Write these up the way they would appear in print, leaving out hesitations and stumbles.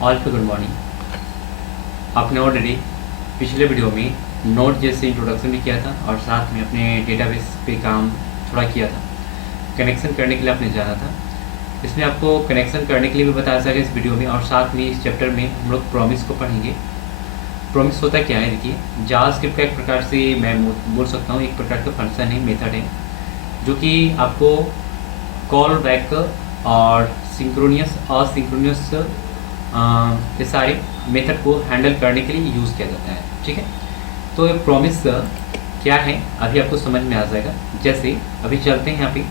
All को good morning. आपने already पिछले वीडियो में नोट जैसे इंट्रोडक्शन भी किया था और साथ में अपने डेटाबेस पे काम थोड़ा किया था। कनेक्शन करने के लिए आपने जाना था। इसमें आपको कनेक्शन करने के लिए भी बताया जाएगा इस वीडियो में, और साथ में इस चैप्टर में हम लोग प्रॉमिस को पढ़ेंगे। प्रॉमिस होता क्या है, देखिए जावास्क्रिप्ट का एक प्रकार से मैं बोल सकता हूँ, एक प्रकार का फंक्शन है, मेथड है, जो कि आपको कॉल बैक और सिंक्रोनियस असिंक्रोनियस ये सारे मेथड को हैंडल करने के लिए यूज़ किया जाता है। ठीक है, तो ये प्रॉमिस क्या है अभी आपको समझ में आ जाएगा। जैसे अभी चलते हैं यहाँ पे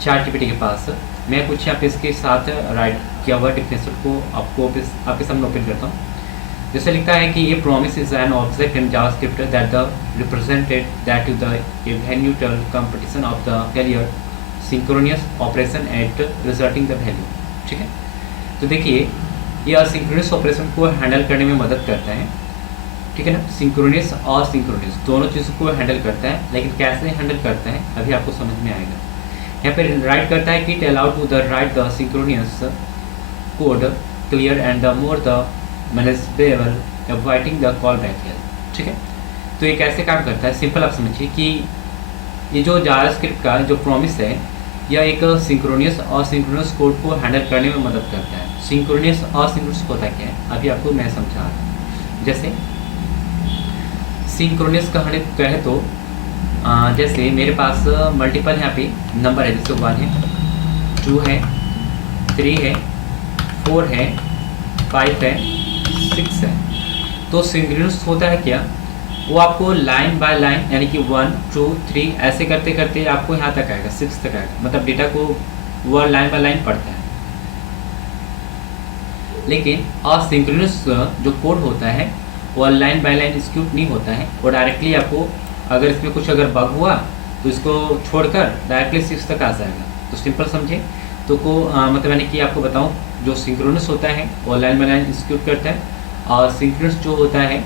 ChatGPT के पास। मैं कुछ यहाँ पे इसके साथ राइट किया हुआ डिफिनेशन को आपके सामने ओपन करता हूँ। जैसे लिखा है कि ये promise is an object in JavaScript that the represented that the eventual completion of the failure synchronous operation at resulting the value. ठीक है, तो देखिए ये असिंक्रोनियस ऑपरेशन को हैंडल करने में मदद करता है। ठीक है ना, सिंक्रोनियस और सिंक्रोनियस दोनों चीज़ों को हैंडल करता है, लेकिन कैसे हैंडल करता है अभी आपको समझ में आएगा। यहाँ पे राइट करता है कि it allow to the write the synchronous code clear and the more the manageable avoiding the call back. ठीक है, तो ये कैसे काम करता है, सिंपल आप समझिए कि ये जो जावास्क्रिप्ट का जो प्रॉमिस है यह एक सिंक्रोनियस और सिंक्रोनियस कोड को हैंडल करने में मदद करता है। सिंक्रोनियस और सिंक्रोनियस होता क्या है अभी आपको मैं समझा रहा हूँ। जैसे सिंक्रोनियस कहे तो जैसे मेरे पास मल्टीपल यहाँ पे नंबर है, जैसे 1 है, 2 है, 3 है, 4 है, 5 है, 6 है। तो सिंक्रोनियस होता है क्या, वो आपको लाइन बाय लाइन यानी कि 1 2 3 ऐसे करते करते आपको यहाँ तक आएगा, 6 तक आएगा, मतलब डेटा को वो लाइन बाय लाइन पढ़ता है। लेकिन असिंक्रोनस जो कोड होता है वो लाइन बाय लाइन एग्जीक्यूट नहीं होता है, वो डायरेक्टली आपको अगर इसमें कुछ अगर बग हुआ तो इसको छोड़कर डायरेक्टली 6 तक आ जाएगा। तो सिंपल समझे तो मतलब यानी कि आपको बताऊँ, जो सिंक्रोनस होता है वो लाइन बाय लाइन एग्जीक्यूट करता है, और सिंक्रोनस जो होता है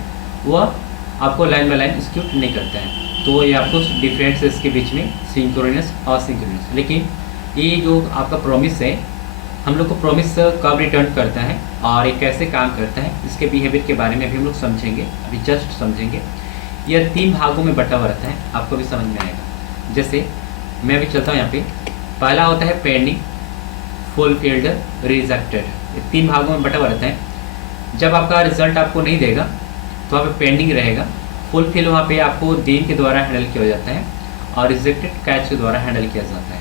वह आपको लाइन बाय लाइन एग्जीक्यूट नहीं करता है। तो ये आपको डिफरेंस है इसके बीच में, सिंक्रोनस और सिंक्रोनस। लेकिन ये जो आपका प्रॉमिस है, हम लोग को प्रॉमिस कब रिटर्न करता है और ये कैसे काम करता है, इसके बिहेवियर के बारे में भी हम लोग समझेंगे, अभी जस्ट समझेंगे। यह 3 भागों में बटा हुआ रहता है, आपको भी समझ में आएगा। जैसे मैं अभी चलता हूँ यहाँ पे, पहला होता है पेंडिंग, फुलफिल्ड, रिजेक्टेड। ये 3 भागों में बटा हुआ रहता है। जब आपका रिजल्ट आपको नहीं देगा तो वहाँ पे पेंडिंग रहेगा, फुलफिल वहाँ पे आपको दिन के द्वारा हैंडल किया जाता है, और रिजेक्टेड कैच के द्वारा हैंडल किया जाता है।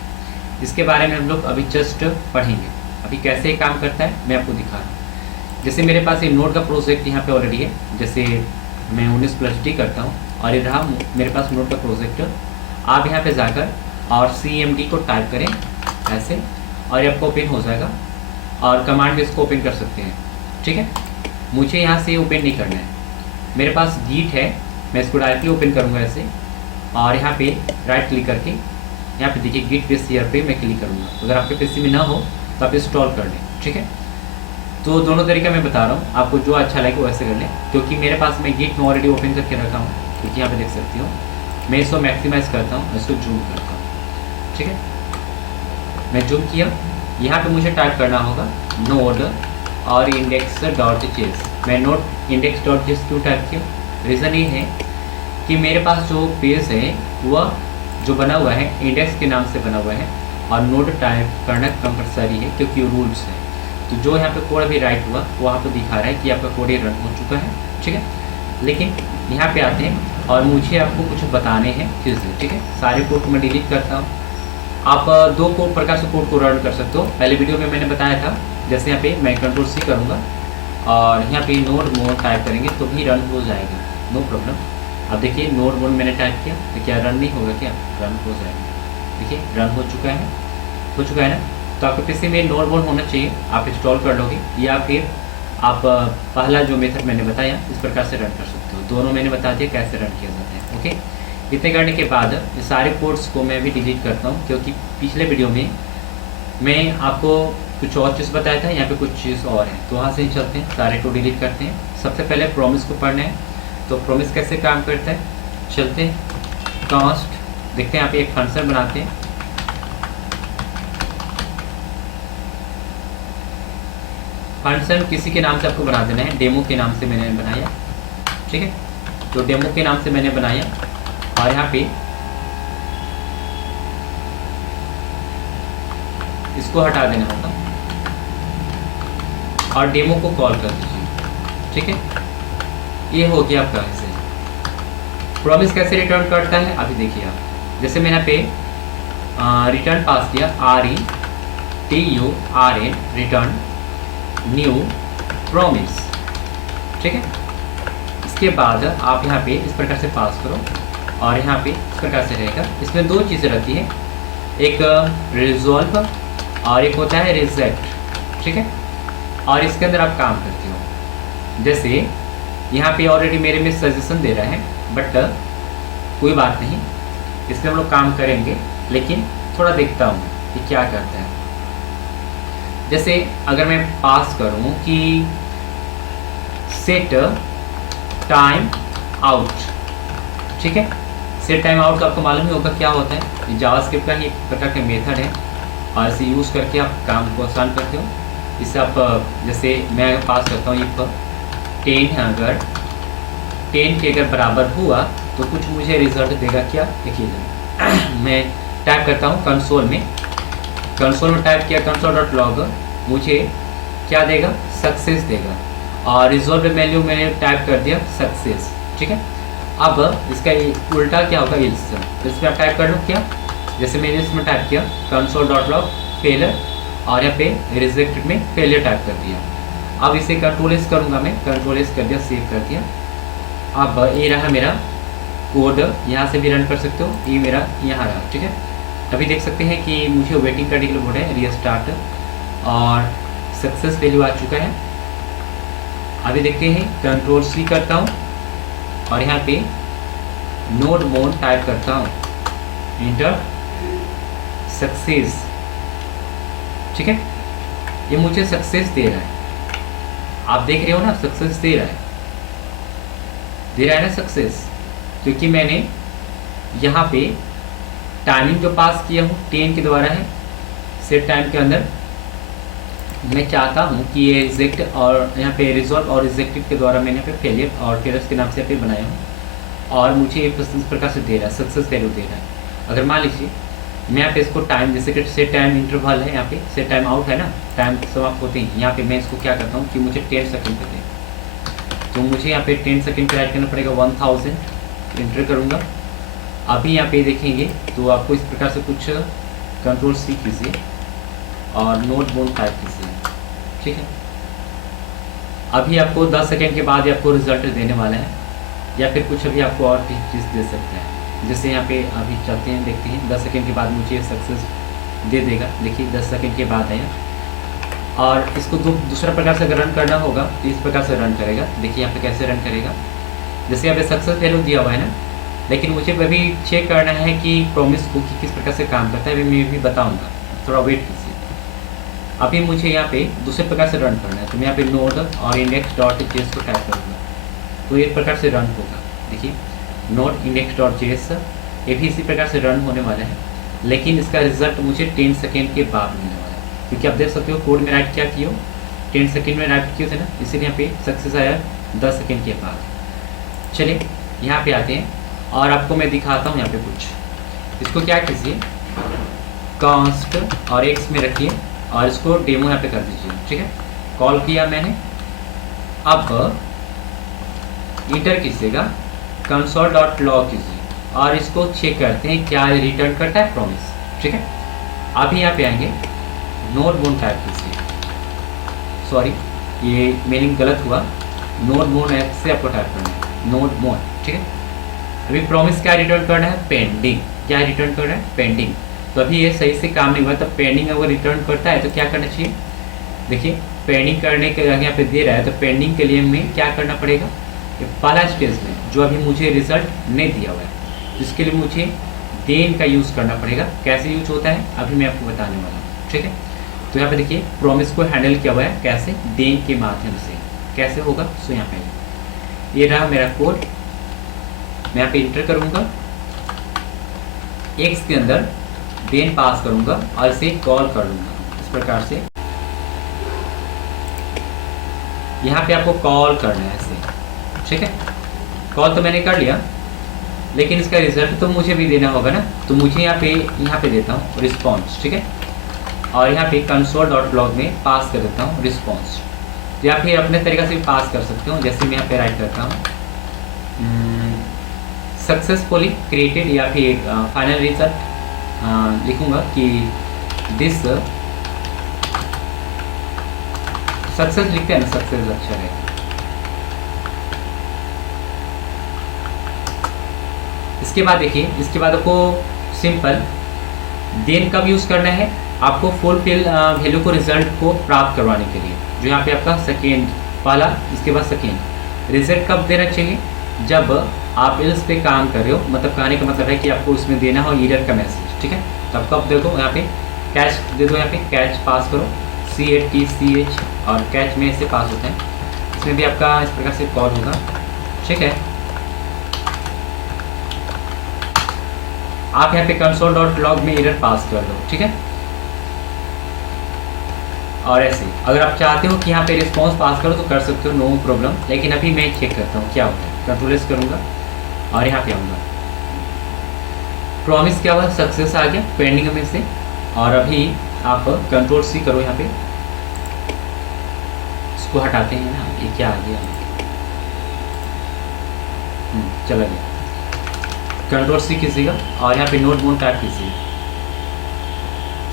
इसके बारे में हम लोग अभी जस्ट पढ़ेंगे। अभी कैसे काम करता है मैं आपको दिखा रहा हूँ। जैसे मेरे पास ये नोट का प्रोजेक्ट यहाँ पे ऑलरेडी है, जैसे मैं 19+D करता हूँ और ये रहा मेरे पास नोट का प्रोजेक्ट। आप यहाँ पे जाकर और CMD को टाइप करें ऐसे, और ये आपको ओपन हो जाएगा, और कमांड में इसको ओपन कर सकते हैं। ठीक है, मुझे यहाँ से ओपन नहीं करना है, मेरे पास गीट है, मैं इसको डायरेक्टली ओपन करूँगा ऐसे, और यहाँ पे राइट क्लिक करके यहाँ पे देखिए गिट पीसीआर पे मैं क्लिक करूँगा। अगर आपके पीसी में ना हो तो आप इंस्टॉल कर लें। ठीक है, तो दोनों तरीका मैं बता रहा हूँ, आपको जो अच्छा लगे वो ऐसे कर लें, क्योंकि मेरे पास मैं गिट में ऑलरेडी ओपन करके रखा हूँ, क्योंकि यहाँ पे देख सकती हूँ। मैं इसको मैक्सिमाइज़ करता हूँ, इसको जूम करता हूँ। ठीक है, मैं जूम किया, यहाँ पे मुझे टाइप करना होगा नोड और index.js। मैं नोड index.js क्यों टाइप किया, रीज़न ये है कि मेरे पास जो पेज है वह जो बना हुआ है इंडेक्स के नाम से बना हुआ है, और नोड टाइप करना कंपलसरी है क्योंकि रूल्स है। तो जो यहाँ पे कोड अभी राइट हुआ वो यहाँ पे दिखा रहा है कि आपका कोड ये रन हो चुका है। ठीक है, लेकिन यहाँ पे आते हैं और मुझे आपको कुछ बताने हैं चीज़ें। ठीक है, सारे कोड को मैं डिलीट करता हूँ। आप 2 प्रकार से कोड को रन कर सकते हो। पहले वीडियो में मैंने बताया था, जैसे यहाँ पे मैं Ctrl+C करूँगा और यहाँ पे नोड मोड टाइप करेंगे तो भी रन हो जाएगा, नो प्रॉब्लम। अब देखिए नोड मोड मैंने टाइप किया तो क्या रन नहीं होगा, क्या रन हो जाएगा। देखिए रन हो चुका है ना। तो आपके पीसी में नोड मोड होना चाहिए, आप इंस्टॉल कर लोगे, या फिर आप पहला जो मेथड मैंने बताया इस प्रकार से रन कर सकते हो। दोनों मैंने बता दिया कैसे रन किया जाता है। ओके, इतने करने के बाद ये सारे कोड्स को मैं भी डिलीट करता हूँ, क्योंकि पिछले वीडियो में मैं आपको कुछ और चीज़ बताया था, यहाँ पे कुछ चीज़ और है। तो वहाँ से ही चलते हैं, सारे को डिलीट करते हैं। सबसे पहले प्रॉमिस को पढ़ना है। तो प्रॉमिस कैसे काम करता है, चलते हैं कास्ट, देखते हैं। यहाँ पे एक फंक्शन बनाते हैं, फंक्शन किसी के नाम से आपको बना देना है, डेमो के नाम से मैंने बनाया, ठीक है। तो डेमो के नाम से मैंने बनाया और यहाँ पे इसको हटा देना होगा और डेमो को कॉल कर दीजिए, ठीक है। ये हो गया आपका ऐसे। प्रॉमिस कैसे रिटर्न करता है अभी देखिए आप। जैसे मैंने यहाँ पे रिटर्न पास किया RETURN रिटर्न न्यू प्रॉमिस, ठीक है। इसके बाद आप यहाँ पे इस प्रकार से पास करो और यहाँ पे इस प्रकार से रहेगा। इसमें दो चीज़ें रहती है, एक रिजॉल्व और एक होता है रिजेक्ट, ठीक है। और इसके अंदर आप काम करते हो। जैसे यहाँ पे ऑलरेडी मेरे में सजेशन दे रहा है, बट कोई बात नहीं, इसमें हम लोग काम करेंगे, लेकिन थोड़ा देखता हूँ कि क्या करता है। जैसे अगर मैं पास करूँ कि सेट टाइम आउट, ठीक है। सेट टाइम आउट का आपको मालूम ही होगा क्या होता है। जावास्क्रिप्ट का ही एक प्रकार का मेथड है और इसे यूज़ करके आप काम को आसान करते हो। इससे आप जैसे मैं पास करता हूँ इफ 10 अगर 10 के अगर बराबर हुआ तो कुछ मुझे रिजल्ट देगा क्या, देखिए। मैं टाइप करता हूँ कंसोल में टाइप किया console.log, मुझे क्या देगा, सक्सेस देगा। और रिजॉल्व वैल्यू मैंने टाइप कर दिया सक्सेस, ठीक है। अब इसका उल्टा क्या होगा, इल्स। तो इसमें आप टाइप कर लो क्या, जैसे मैंने इसमें टाइप किया console.log फेलर और यहाँ पे रिजेक्टेड में फेलियर टाइप कर दिया। अब इसे कंट्रोल एस करूँगा मैं, कंट्रोल एस कर दिया, सेव कर दिया। अब ये रहा मेरा कोड, यहाँ से भी रन कर सकते हो, ये मेरा यहाँ रहा, ठीक है। अभी देख सकते हैं कि मुझे वेटिंग करने के लिए बोल रहा है रीस्टार्ट और सक्सेस वैल्यू आ चुका है। अभी देखते हैं, कंट्रोल C करता हूँ और यहाँ पे नोड मोड टाइप करता हूँ, इंटर सक्सेस, ठीक है। ये मुझे सक्सेस दे रहा है, आप देख रहे हो ना, सक्सेस दे रहा है ना सक्सेस, क्योंकि मैंने यहाँ पे टाइमिंग जो पास किया हूँ 10 के द्वारा है। सेट टाइम के अंदर मैं चाहता हूँ कि ये रिजेक्ट और यहाँ पे रिजॉल्व और रिजेक्टेड के द्वारा मैंने यहाँ पे फेलियर और फेलियर्स के नाम से यहाँ पे बनाया हूँ और मुझे इस प्रकार से दे रहा है, सक्सेस वैल्यू दे रहा है। अगर मान लीजिए मैं यहाँ पे इसको टाइम, जैसे कि सेट टाइम इंटरवल है, यहाँ पे सेट टाइम आउट है ना, टाइम समाप्त होते हैं, यहाँ पे मैं इसको क्या करता हूँ कि मुझे 10 सेकंड पे दे, तो मुझे यहाँ पे 10 सेकंड पे ऐड करना पड़ेगा, 1000 इंटर करूँगा। अभी यहाँ पे देखेंगे तो आपको इस प्रकार से कुछ कंट्रोल C कीजिए और नोट बोन टाइप कीजिए, ठीक है। अभी आपको 10 सेकंड के बाद आपको रिजल्ट देने वाला है, या फिर कुछ अभी आपको और चीज़ दे सकते हैं। जैसे यहाँ पे अभी चलते हैं, देखते हैं 10 सेकंड के बाद मुझे सक्सेस दे देगा। देखिए 10 सेकंड के बाद आया और इसको दूसरा प्रकार से अगर रन करना होगा तो इस प्रकार से रन करेगा। देखिए यहाँ पे कैसे रन करेगा, जैसे यहाँ पे सक्सेस वैल्यू दिया हुआ है ना, लेकिन मुझे अभी चेक करना है कि प्रॉमिस कुकी किस प्रकार से काम करता है, अभी मैं भी बताऊँगा, थोड़ा वेट कीजिए। अभी मुझे यहाँ पे दूसरे प्रकार से रन करना है, तो मैं यहाँ पे नोड और index.js को टाइप करूँगा तो इस प्रकार से रन होगा। देखिए नोड index.js ये भी इसी प्रकार से रन होने वाला है, लेकिन इसका रिजल्ट मुझे 10 सेकेंड के बाद मिलने वाला है, क्योंकि आप देख सकते हो कोड में राइट क्या किया, 10 सेकेंड में राइट किए थे ना, इसीलिए यहाँ पे सक्सेस आया 10 सेकेंड के बाद। चलिए यहाँ पे आते हैं और आपको मैं दिखाता हूँ यहाँ पे कुछ। इसको क्या कीजिए, कांस्ट और एक्स में रखिए और इसको डेमो यहाँ पे कर दीजिए, ठीक है। कॉल किया मैंने, अब इंटर कीजिएगा, console.log कीजिए और इसको चेक करते हैं क्या रिटर्न करता है प्रॉमिस, ठीक है। अभी यहाँ पे आएंगे, नोट बोन टाइप कीजिए, सॉरी ये मीनिंग गलत हुआ, नोट बोन ऐप से आपको टाइप करना है, नोट बोन, ठीक है। अभी प्रॉमिस क्या रिटर्न करना है, पेंडिंग। क्या रिटर्न कर रहा है, पेंडिंग। तो अभी ये सही से काम नहीं हुआ, तो पेंडिंग अगर रिटर्न करता है तो क्या करना चाहिए, देखिए पेंडिंग करने के यहाँ पे दे रहा है, तो पेंडिंग के लिए हमें क्या करना पड़ेगा, पहला स्टेज में जो अभी मुझे रिजल्ट नहीं दिया हुआ है, जिसके लिए मुझे देन का यूज़ करना पड़ेगा। कैसे यूज होता है अभी मैं आपको बताने वाला हूँ, ठीक है। तो यहाँ पे देखिए प्रॉमिस को हैंडल किया हुआ है, कैसे, देन के माध्यम से। कैसे होगा, सो यहाँ पे ये रहा मेरा कोड, मैं यहाँ पे इंटर करूँगा, एक्स के अंदर देन पास करूँगा और इसे कॉल कर लूँगा इस प्रकार से। यहाँ पे आपको कॉल करना है ऐसे, ठीक है। कॉल तो मैंने कर लिया, लेकिन इसका रिजल्ट तो मुझे भी देना होगा ना, तो मुझे यहाँ पे देता हूँ रिस्पॉन्स, ठीक है। और यहाँ पे console.log में पास कर देता हूँ रिस्पॉन्स, या फिर अपने तरीक़े से भी पास कर सकते हो। जैसे मैं यहाँ पे राइट करता हूँ सक्सेसफुली क्रिएटेड, या फिर फाइनल रिजल्ट लिखूँगा कि दिस सक्सेस लिखते हैं ना, सक्सेस अक्षर है। इसके बाद देखिए, इसके बाद आपको सिंपल देन कब यूज़ करना है, आपको फुलफिल वैल्यू को रिजल्ट को प्राप्त करवाने के लिए, जो यहाँ पे आपका सेकेंड पहला, इसके बाद सेकेंड। रिजल्ट कब देना चाहिए, जब आप इल्स पे काम कर रहे हो, मतलब कहने का मतलब है कि आपको उसमें देना हो एरर का मैसेज, ठीक है। तो आप कब देखो यहाँ पे कैच दे दो, यहाँ पे कैच पास करो, CATCH, और कैच में से पास होता है, इसमें भी आपका इस प्रकार से कॉल होगा, ठीक है। आप यहाँ पे console.log में एरर पास कर दो, ठीक है। और ऐसे अगर आप चाहते हो कि यहाँ पे रिस्पॉन्स पास करो तो कर सकते हो, नो प्रॉब्लम। लेकिन अभी मैं चेक करता हूँ क्या होता है, कंट्रोल करूँगा और यहाँ पे आऊँगा, प्रॉमिस क्या हुआ, सक्सेस आ गया पेंडिंग में से। और अभी आप कंट्रोल-C करो, यहाँ पे इसको हटाते हैं ना, ये क्या आ गया, चला गया। कंट्रोल-C कीजिएगा और यहाँ पे नोट मोड टाइप कीजिए,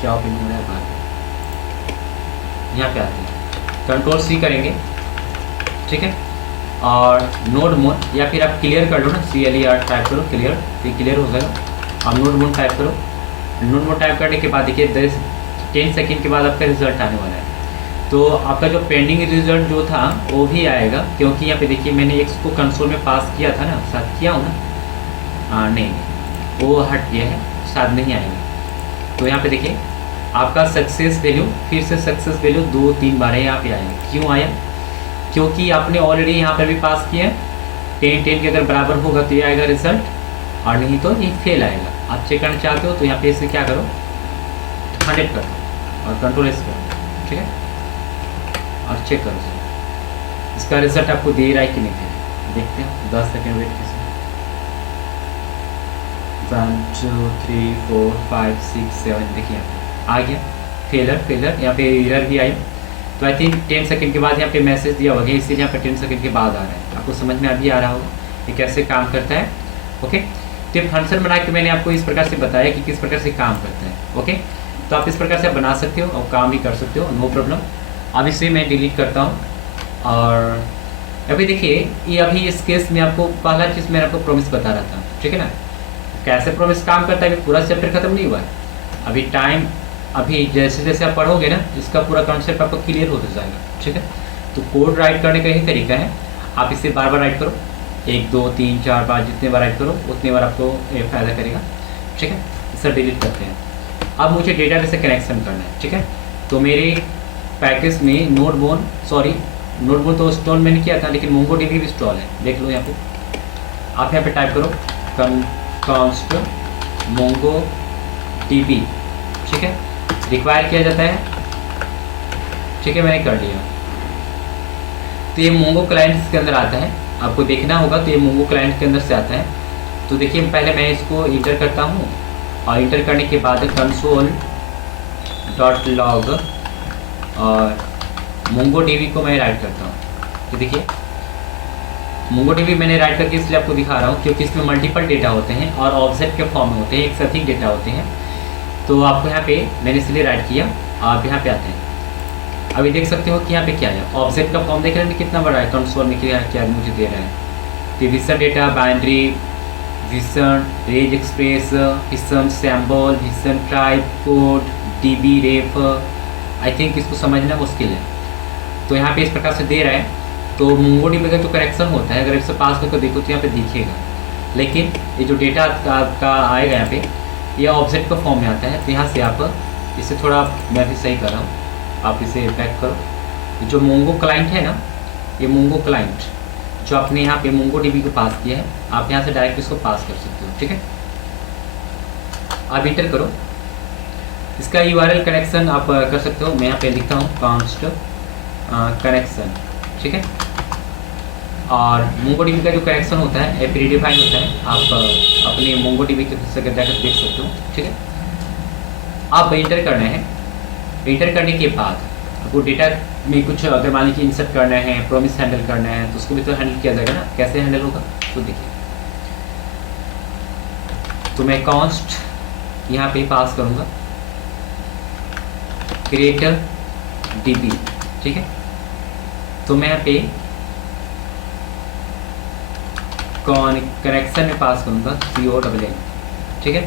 क्या ओपन हो रहा है बाहर, यहाँ पे आते हैं कंट्रोल-C करेंगे, ठीक है। और नोड मोड, या फिर आप क्लियर कर लो ना, CLER टाइप करो, क्लियर, ये क्लियर हो जाएगा। आप नोड मोड टाइप करो, नोड मोड टाइप करने के बाद देखिए 10 सेकेंड के बाद आपका रिजल्ट आने वाला है। तो आपका जो पेंडिंग रिजल्ट जो था वो भी आएगा, क्योंकि यहाँ पे देखिए मैंने x को कंसोल में पास किया था ना, शायद किया हो ना, नहीं वो हट गया है, शायद नहीं आएगा। तो यहाँ पे देखिए आपका सक्सेस वैल्यू, फिर से सक्सेस वैल्यू 2-3 बार यहाँ पे आएगा। क्यों आया, क्योंकि आपने ऑलरेडी यहाँ पर भी पास किया, 10 के अगर बराबर होगा तो ये आएगा रिजल्ट, और नहीं तो ये फेल आएगा। आप चेक करना चाहते हो तो यहाँ पे इसे क्या करो, 100 करो और कंट्रोल-S करो, ठीक है, और चेक करो इसका रिजल्ट आपको दे रहा है कि नहीं दे रहा है। देखते हैं 10 सेकेंड वेट कीजिए, 1 2 3 4 5 6 7, देखिए आ गया फेलर, यहाँ पे एरर भी आई। तो आई थिंक 10 सेकंड के बाद यहाँ पे मैसेज दिया होगा, इसलिए यहाँ पे 10 सेकंड के बाद आ रहा है। आपको समझ में अभी आ रहा होगा ये कैसे काम करता है, ओके। तो ये फंक्शन बना के मैंने आपको इस प्रकार से बताया कि किस प्रकार से काम करता है, ओके। तो आप इस प्रकार से बना सकते हो और काम भी कर सकते हो, नो प्रॉब्लम। अब इसे मैं डिलीट करता हूँ। और अभी देखिए ये अभी इस केस में आपको पहला चीज़ मैंने आपको प्रॉमिस बता रहा था, ठीक है ना, कैसे प्रॉमिस काम करता है। अभी पूरा चैप्टर खत्म नहीं हुआ है, अभी टाइम, अभी जैसे जैसे आप पढ़ोगे ना इसका पूरा कॉन्सेप्ट आपको क्लियर होता जाएगा, ठीक है। तो कोड राइट करने का यही तरीका है, आप इसे बार बार राइट करो, 1 2 3 4 5 जितने बार राइट करो उतनी बार आपको ये फ़ायदा करेगा, ठीक है। इसे डिलीट करते हैं। अब मुझे डेटाबेस से कनेक्शन करना है, ठीक है। तो मेरे पैकेज में नोटबोन तो इंस्टॉल मैंने किया था, लेकिन मोंगोडीबी भी इंस्टॉल है, देख लो यहाँ पे। आप यहाँ पे टाइप करो const mongodb, ठीक है, रिक्वायर किया जाता है, ठीक है, मैंने कर लिया। तो ये मोंगो क्लाइंट के अंदर आता है, आपको देखना होगा। तो ये मोंगो क्लाइंट के अंदर से आता है। तो देखिए पहले मैं इसको इंटर करता हूँ, और इंटर करने के बाद console.log और मोंगोडीबी को मैं राइट करता हूँ। तो देखिए मोंगोडीबी मैंने राइट करके इसलिए आपको दिखा रहा हूँ क्योंकि इसमें मल्टीपल डेटा होते हैं और ऑब्जेक्ट के फॉर्म में होते हैं, एक से अधिक डेटा होते हैं। तो आपको यहाँ पे मैंने इसलिए राइट किया। आप यहाँ पे आते हैं, अभी देख सकते हो कि यहाँ पे क्या है, ऑब्जेक्ट का फॉर्म देख रहे हैं कितना बड़ा है, कंसोल में क्या मुझे दे रहा है। तो vision data, binary, vision, regexp, vision symbol, vision type, code, DB, ref, I think इसको समझना मुश्किल है। तो यहाँ पे इस प्रकार से दे रहा है। तो मोंगोडीबी का जो करेक्शन होता है, अगर इसे पास करके देखो तो यहाँ पे दिखेगा, लेकिन ये जो डेटा आपका आएगा यहाँ पे, ये ऑब्जेक्ट का फॉर्म में आता है। तो यहाँ से आप इसे थोड़ा, मैं भी सही कर रहा हूँ, आप इसे बैक करो। जो मोंगो क्लाइंट है ना, ये मोंगो क्लाइंट जो आपने यहाँ पे मोंगोडीबी को पास किया है, आप यहाँ से डायरेक्ट इसको पास कर सकते हो, ठीक है। आप इंटर करो, इसका URL कनेक्शन आप कर सकते हो। मैं यहाँ पे लिखता हूँ const कनेक्शन, ठीक है। और MongoDB का जो कनेक्शन होता है प्रीडिफाइंड होता है, आप अपने MongoDB के जाकर देख सकते हो, ठीक है। आप इंटर करना है, इंटर करने के बाद आपको डेटा में कुछ अगर मान लीजिए इंसर्ट करना है, प्रॉमिस हैंडल करना है, तो उसको भी तो हैंडल किया जाएगा ना। कैसे हैंडल होगा तो देखिए, तो मैं कॉन्स्ट यहाँ पे पास करूँगा क्रिएटर DB, ठीक है। तो मैं यहाँ पे कनेक्शन में पास करूँगा CONN, ठीक है।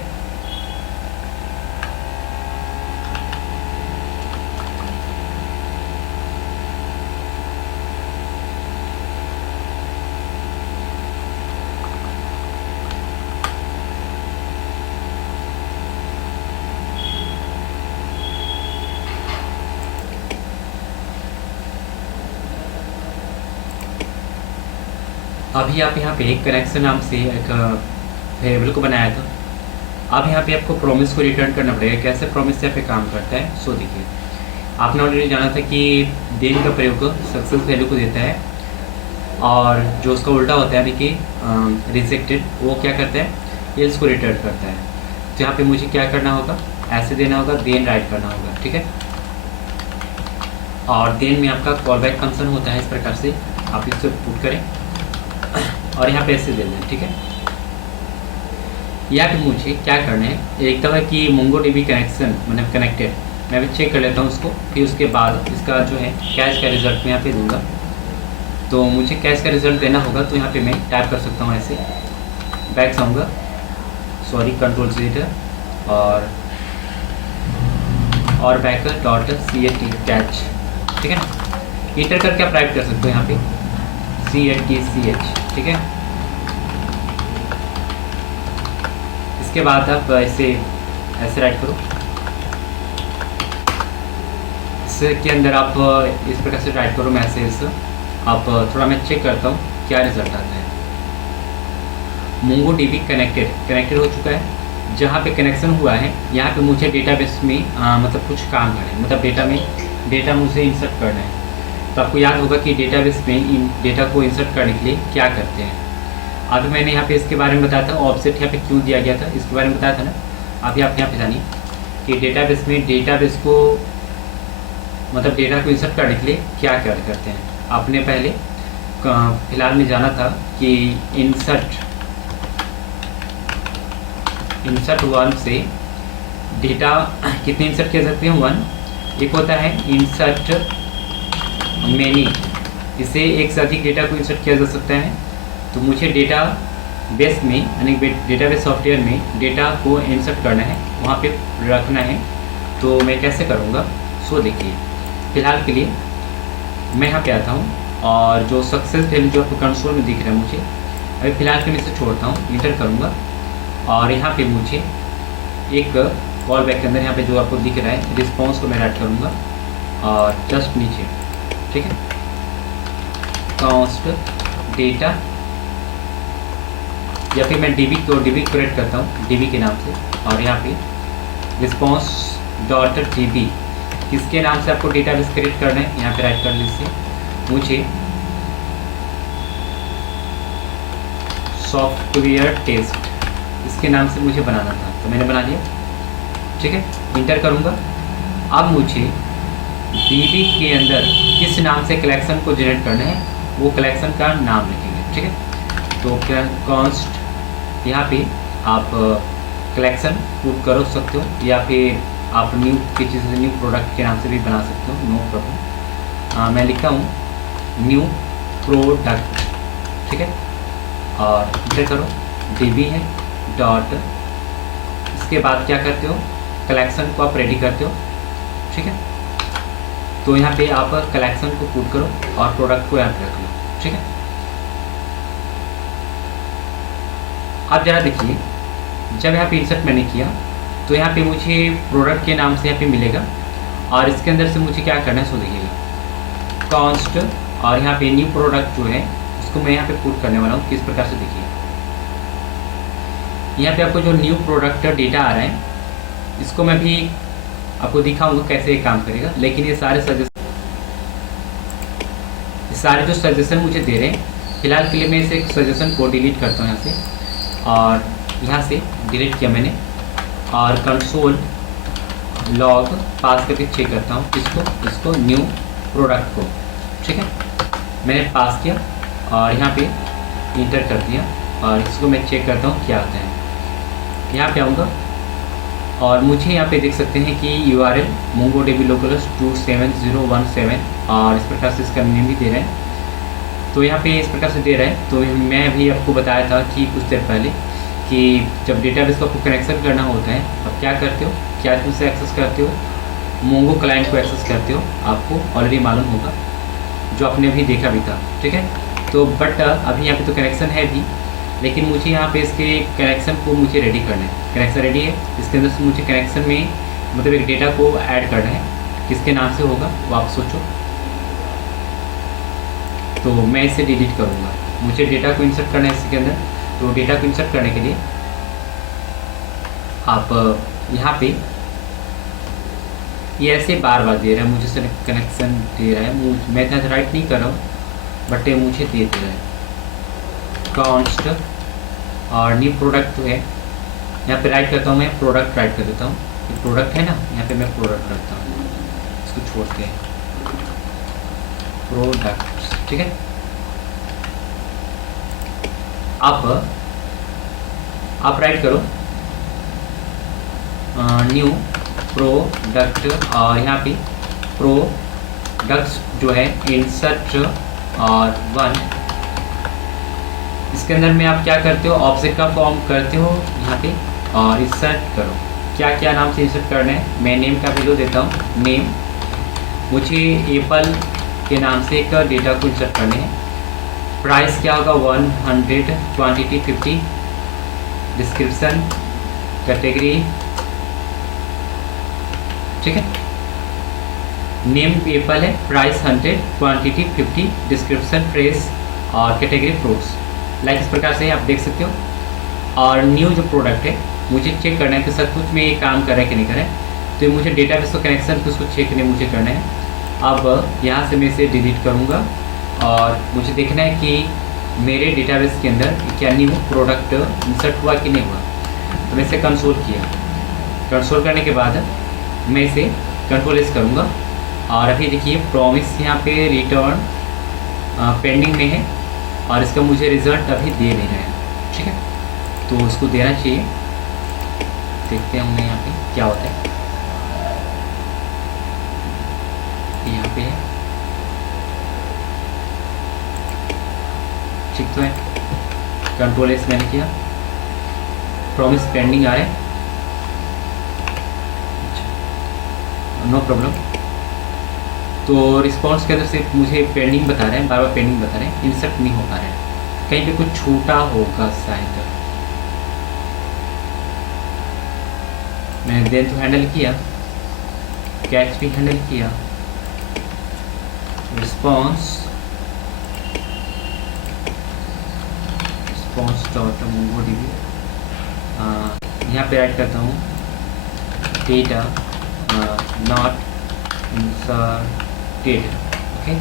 अभी आप यहाँ पे एक कनेक्शन नाम से एक वेरिएबल को बनाया था। अब यहाँ पे आपको प्रॉमिस को रिटर्न करना पड़ेगा। कैसे प्रॉमिस यहाँ पे काम करता है सो देखिए, आपने ऑलरेडी जाना था कि देन का प्रयोग सक्सेस वैल्यू को देता है, और जो उसका उल्टा होता है यानी कि रिजेक्टेड, वो क्या करता है एल्स को रिटर्न करता है। तो यहाँ पे मुझे क्या करना होगा, ऐसे देना होगा, देन राइट करना होगा, ठीक है। और देन में आपका कॉल बैक फंक्शन होता है, इस प्रकार से आप इसको पुट करें और यहाँ पे ऐसे दे दें, ठीक है। यहाँ पे मुझे क्या करना है, एक दफ़ा कि MongoDB कनेक्शन मतलब कनेक्टेड, मैं अभी चेक कर लेता हूँ उसको, फिर उसके बाद इसका जो है कैश का रिज़ल्ट मैं यहाँ पे दूंगा। तो मुझे कैश का रिज़ल्ट देना होगा, तो यहाँ पे मैं टाइप कर सकता हूँ ऐसे, बैक आऊँगा, सॉरी Ctrl+Z और बैकर .cat कैच, ठीक है ना। इंटर करके आप टाइप कर सकते हो यहाँ पे CATCH, ठीक है। इसके बाद आप ऐसे राइट करो, इसके अंदर आप इस प्रकार से राइट करो मैसेज। आप थोड़ा मैं चेक करता हूँ क्या रिजल्ट आता है। MongoDB कनेक्टेड हो चुका है। जहाँ पे कनेक्शन हुआ है यहाँ पे मुझे डेटाबेस में मतलब कुछ काम करना है, मतलब डेटा मुझे इंसर्ट करना है। तो आपको याद होगा कि डेटाबेस में इन डेटा को इंसर्ट करने के लिए क्या करते हैं। अभी मैंने यहाँ पे इसके बारे में बताया था, ऑफसेट यहाँ पे क्यों दिया गया था इसके बारे में बताया था ना। अभी आप यहाँ पे जानिए कि डेटाबेस में डेटाबेस को मतलब डेटा को इंसर्ट करने के लिए क्या करते हैं। आपने पहले फिलहाल में जाना था कि इंसर्ट 1 से डेटा कितने इंसर्ट किया सकते हैं 1। एक होता है इंसर्ट मैनी, इससे एक से अधिक डेटा को इंसर्ट किया जा सकता है। तो मुझे डेटा बेस में यानी डेटाबेस सॉफ्टवेयर में डेटा को इंसर्ट करना है, वहाँ पे रखना है। तो मैं कैसे करूँगा सो देखिए, फ़िलहाल के लिए मैं यहाँ पे आता हूँ और जो सक्सेस वैल्यू जो आपको कंसोल में दिख रहा है मुझे अभी फ़िलहाल के लिए इसे छोड़ता हूँ, इंटर करूँगा और यहाँ पे मुझे एक कॉल बैक के अंदर यहाँ पे जो आपको दिख रहा है रिस्पॉन्स को मैं ऐड करूँगा और जस्ट नीचे, ठीक है, कॉन्स्ट डेटा या फिर मैं DB क्रिएट करता हूँ DB के नाम से, और यहाँ पे response.db किसके नाम से आपको डेटाबेस क्रिएट करना है यहाँ पे राइट कर लीजिए। मुझे सॉफ्टवेयर टेस्ट इसके नाम से मुझे बनाना था, तो मैंने बना लिया, ठीक है। इंटर करूँगा। अब मुझे DB के अंदर किस नाम से कलेक्शन को जनरेट करना है वो कलेक्शन का नाम लिखेंगे, ठीक है। तो कॉन्स्ट यहाँ पे आप कलेक्शन पुट कर सकते हो या फिर आप न्यू किसी से न्यू प्रोडक्ट के नाम से भी बना सकते हो, नो प्रॉब्लम। मैं लिखता हूँ न्यू प्रोडक्ट, ठीक है, और इंटर करो। DB है डॉट, इसके बाद क्या करते हो कलेक्शन को आप रेडी करते हो, ठीक है। तो यहाँ पे आप कलेक्शन को पुट करो और प्रोडक्ट को यहाँ पे रख लो, ठीक है। अब जरा देखिए, जब यहाँ पे इंसर्ट मैंने किया तो यहाँ पे मुझे प्रोडक्ट के नाम से यहाँ पे मिलेगा और इसके अंदर से मुझे क्या करना है सो देखिएगा कॉन्स्ट, और यहाँ पे न्यू प्रोडक्ट जो है उसको मैं यहाँ पे पुट करने वाला हूँ। किस प्रकार से देखिए, यहाँ पे आपको जो न्यू प्रोडक्ट डेटा आ रहा है इसको मैं भी आपको दिखाऊंगा कैसे ये काम करेगा, लेकिन ये सारे सजेशन सारे जो सजेशन मुझे दे रहे हैं, फिलहाल के लिए मैं इसे एक सजेशन को डिलीट करता हूँ यहाँ से, और यहाँ से डिलीट किया मैंने, और कंसोल लॉग पास करके चेक करता हूँ इसको न्यू प्रोडक्ट को। ठीक है, मैंने पास किया और यहाँ पे इंटर कर दिया, और इसको मैं चेक करता हूँ क्या आता है। यहाँ पे आऊँगा और मुझे यहाँ पे देख सकते हैं कि URL MongoDB localhost 27017, और इस प्रकार से इसका नेम भी दे रहा है। तो यहाँ पे इस प्रकार से दे रहा है। तो मैं भी आपको बताया था कि कुछ देर पहले कि जब डेटाबेस को आपको कनेक्शन करना होता है, अब क्या करते हो, क्या टूल से एक्सेस करते हो, मोंगो क्लाइंट को एक्सेस करते हो। आपको ऑलरेडी मालूम होगा, जो आपने भी देखा भी था। ठीक है, तो बट अभी यहाँ पे तो कनेक्शन है भी, लेकिन मुझे यहाँ पे इसके कनेक्शन को मुझे रेडी करना है। कनेक्शन रेडी है, इसके अंदर से मुझे कनेक्शन में मतलब एक डेटा को ऐड करना है। किसके नाम से होगा वो आप सोचो। तो मैं इसे डिलीट करूँगा, मुझे डेटा को इंसर्ट करना है इसके अंदर। तो डेटा को इंसर्ट करने के लिए आप यहाँ पे ये ऐसे बार बार दे रहा है, मुझे कनेक्शन दे रहा है। मैं इतना राइट नहीं कर रहा हूँ, बट ये मुझे दे रहा है कॉन्स्ट, और न्यू प्रोडक्ट है। यहाँ पे राइट करता हूँ, मैं प्रोडक्ट राइट कर देता हूँ। ये प्रोडक्ट है ना, यहाँ पे मैं प्रोडक्ट रखता हूँ, इसको छोड़ते हैं प्रोडक्ट। ठीक है, आप राइट करो न्यू प्रोडक्ट, और यहाँ पे प्रोडक्ट्स जो है इंसर्ट और 1। इसके अंदर में आप क्या करते हो, ऑब्जेक्ट का फॉर्म करते हो यहाँ पे, और इंसर्ट करो। क्या क्या नाम से इंसर्ट करना है, मैं नेम का वैल्यू देता हूँ। नेम मुझे एप्पल के नाम से एक डेटा को इंसर्ट करने हैं। प्राइस क्या होगा 100, क्वांटिटी 50, डिस्क्रिप्शन कैटेगरी। ठीक है, नेम एप्पल है, प्राइस 100, क्वांटिटी 50, डिस्क्रिप्शन फ्रेश, और कैटेगरी फ्रूट्स। लाइक इस प्रकार से आप देख सकते हो। और न्यू जो प्रोडक्ट है, मुझे चेक करना है कि सब कुछ में ये काम कर रहा है कि नहीं कर रहा है। तो मुझे डेटाबेस का कनेक्शन उसको चेक करने मुझे करना है। अब यहाँ से मैं इसे डिलीट करूँगा, और मुझे देखना है कि मेरे डेटाबेस के अंदर क्या न्यू प्रोडक्ट इंसर्ट हुआ कि नहीं हुआ। तो मैं इसे कंसोल किया, कंसोल करने के बाद मैं इसे कंट्रोल एस करूँगा, और अभी देखिए प्रॉमिस यहाँ पे रिटर्न पेंडिंग में है, और इसका मुझे रिज़ल्ट अभी दे नहीं रहा है। ठीक है, तो उसको देना चाहिए। देखते हैं हमने यहाँ पे क्या होता है। यहाँ पे है, ठीक तो है। कंट्रोल एस मैंने किया, प्रॉमिस पेंडिंग आ रहा है, नो प्रॉब्लम। तो रिस्पॉन्स के अंदर से मुझे पेंडिंग बता रहे हैं, बार बार पेंडिंग बता रहे हैं, इंसर्ट नहीं हो पा रहा है। कहीं पे कुछ छूटा होगा शायद। मैंने देन तो हैंडल किया, कैच भी हैंडल किया, रिस्पॉन्स डॉट MongoDB। यहाँ पे ऐड करता हूँ data not inserted. Okay,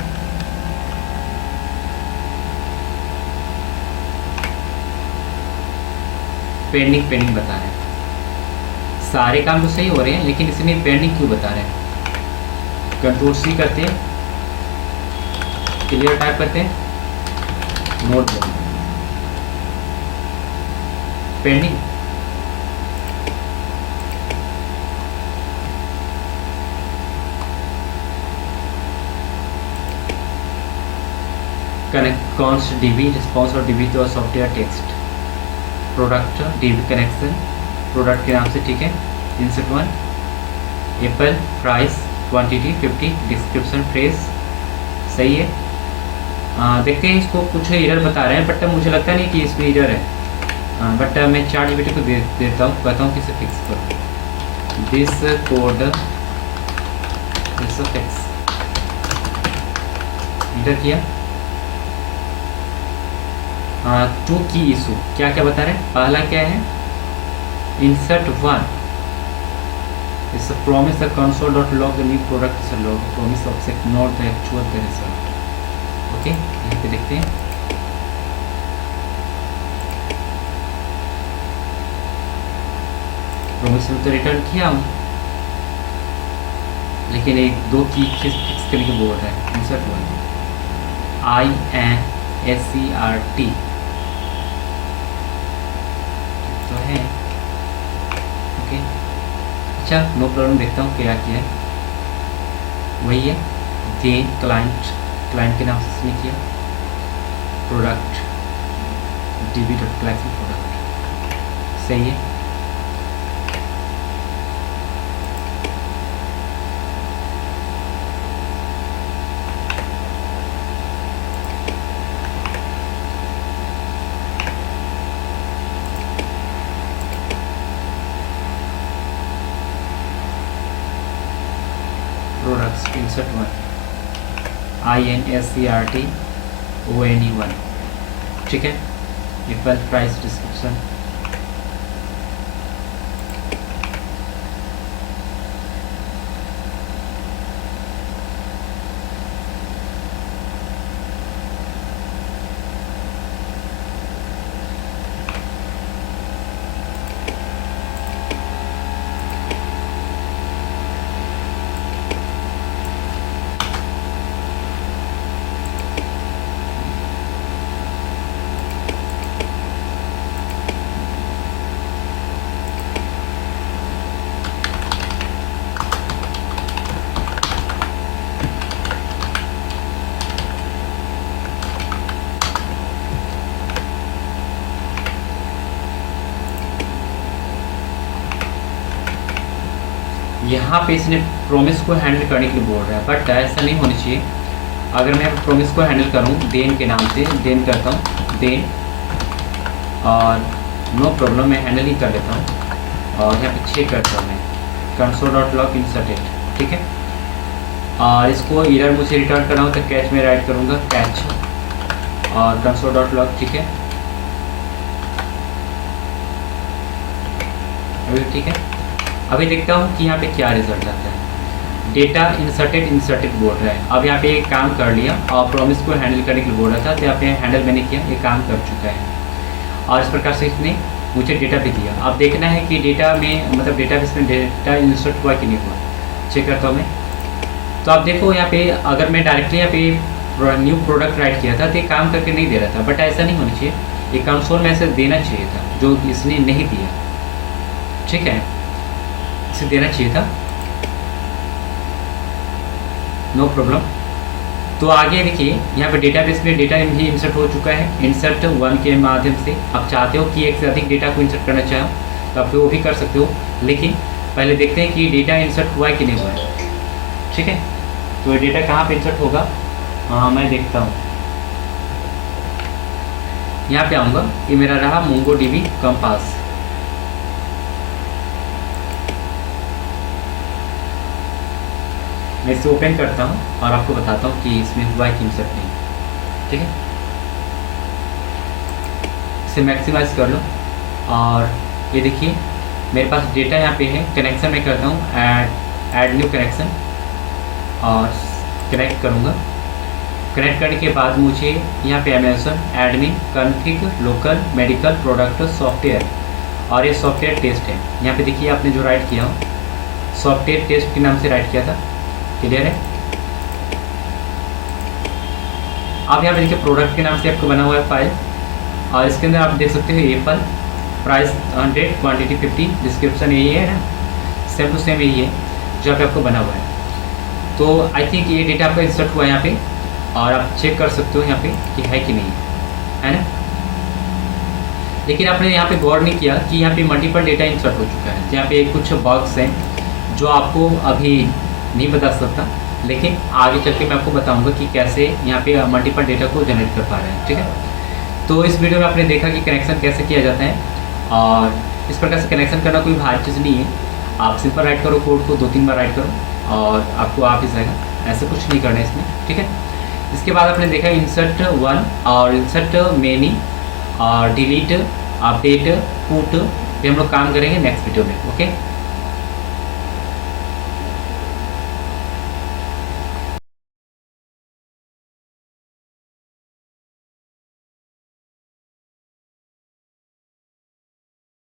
pending बता रहे हैं। सारे काम तो सही हो रहे हैं, लेकिन इसमें पेंडिंग क्यों बता रहे हैं। कंट्रोल C करते हैं, क्लियर टाइप करते हैं, note pending. Connect const DB response और DB तो software text product DB connection product के नाम से। ठीक है, insert 1 Apple, price, quantity 50, description fresh. सही है। देखते हैं, इसको कुछ एरर बता रहे हैं, बट मुझे लगता नहीं कि इसमें एरर है। बट मैं ChatGPT को देता हूँ, कहता हूँ कि इसे फिक्स करो। दिस कोड फिक्स, इंटर किया। टू की इशू क्या क्या बता रहे हैं। पहला क्या है, इंसर्ट 1 इस promise the console dot log the new product is log promise object not the actual the result. Okay, यहाँ पे देखते हैं। प्रोमिस में तो रिटर्न किया हूँ, लेकिन एक दो की चीज़ फिक्स करने की बोल रहा है। इंसर्ट वन INSERT तो है। ओके, अच्छा नो प्रॉब्लम, देखता हूँ क्या किया है। वही है, देन क्लाइंट के नाम से इसने किया, प्रोडक्ट db.collection प्रोडक्ट, सही है। प्रोडक्ट्स इंसर्ट वन INSERTONE1, ठीक है। इक्वल प्राइस डिस्क्रिप्शन, यहाँ पे इसने प्रोमिस को हैंडल करने के लिए बोल रहा है, बट ऐसा नहीं होना चाहिए। अगर मैं प्रोमिस को हैंडल करूँ देन के नाम से, देन करता हूँ देन, और नो प्रॉब्लम मैं हैंडल ही कर लेता हूँ। और यहाँ पे चेक करता हूँ मैं console.log inserted, ठीक है। और इसको एरर मुझे रिटर्न करना हो तो कैच में राइट करूँगा कैच और console.log, ठीक है। अभी ठीक है। अभी देखता हूँ कि यहाँ पे क्या रिजल्ट आता है। डेटा इंसर्टेड बोल रहा है। अब यहाँ पे एक काम कर लिया और प्रोमिस को हैंडल करने के लिए बोल रहा था, तो यहाँ पे हैंडल मैंने किया, ये काम कर चुका है। और इस प्रकार से इसने मुझे डेटा भी दिया। अब देखना है कि डेटा में, मतलब डेटाबेस में डेटा इंसर्ट हुआ कि नहीं हुआ, चेक करता हूँ मैं। तो आप देखो यहाँ पे अगर मैं डायरेक्टली यहाँ पे न्यू प्रोडक्ट राइट किया था तो ये काम करके नहीं दे रहा था, बट ऐसा नहीं होना चाहिए। ये कंसोल मैसेज देना चाहिए था, जो इसने नहीं दिया, ठीक है, इसे देना चाहिए था। No problem. तो आगे देखिए यहाँ पे डेटाबेस में डेटा भी इंसर्ट हो चुका है इंसर्ट वन के माध्यम से। आप चाहते हो कि एक से अधिक डेटा को इंसर्ट करना चाहो तो आप वो भी कर सकते हो, लेकिन पहले देखते हैं कि डेटा इंसर्ट हुआ है कि नहीं हुआ है, ठीक है। तो डेटा कहाँ पे इंसर्ट होगा, हाँ मैं देखता हूँ। यहाँ पे आऊँगा, ये मेरा रहा MongoDB कंपास। मैं इसे ओपन करता हूँ और आपको बताता हूँ कि इसमें हुआ है कि इंसर्ट नहीं, ठीक है। इसे मैक्सिमाइज कर लो और ये देखिए मेरे पास डेटा यहाँ पे है। कनेक्शन मैं करता हूँ ऐड न्यू कनेक्शन और कनेक्ट करूँगा। कनेक्ट करने के बाद मुझे यहाँ पे Amazon admin config local medical product software, और ये सॉफ्टवेयर टेस्ट है। यहाँ पे देखिए आपने जो राइट किया हो सॉफ्टवेयर टेस्ट के नाम से राइट किया था, क्लियर है। अब यहाँ पे देखिए प्रोडक्ट के नाम से आपको बना हुआ है फाइल, और इसके अंदर आप देख सकते हो एप्पल, प्राइस 100, क्वांटिटी 50, डिस्क्रिप्शन यही है ना, सेम टू सेम यही है जो पे आपको बना हुआ है। तो आई थिंक ये डेटा आपका इंसर्ट हुआ है यहाँ पे, और आप चेक कर सकते हो यहाँ पे कि है कि नहीं है ना। लेकिन आपने यहाँ पे गौर नहीं किया कि यहाँ पे मल्टीपल डेटा इंसर्ट हो चुका है। यहाँ पे कुछ बग्स हैं जो आपको अभी नहीं बता सकता, लेकिन आगे चल के मैं आपको बताऊंगा कि कैसे यहाँ पे मल्टीपल डेटा को जनरेट कर पा रहे हैं, ठीक है। तो इस वीडियो में आपने देखा कि कनेक्शन कैसे किया जाता है, और इस प्रकार से कनेक्शन करना कोई भारी चीज़ नहीं है। आप सिंपल राइट करो कोड को 2-3 बार राइट करो और आपको आ ही जाएगा, ऐसे कुछ नहीं करना है इसमें, ठीक है। इसके बाद आपने देखा इंसर्ट वन और इंसर्ट मेनी और डिलीट अपडेट पुट, ये हम लोग काम करेंगे नेक्स्ट वीडियो में, ओके।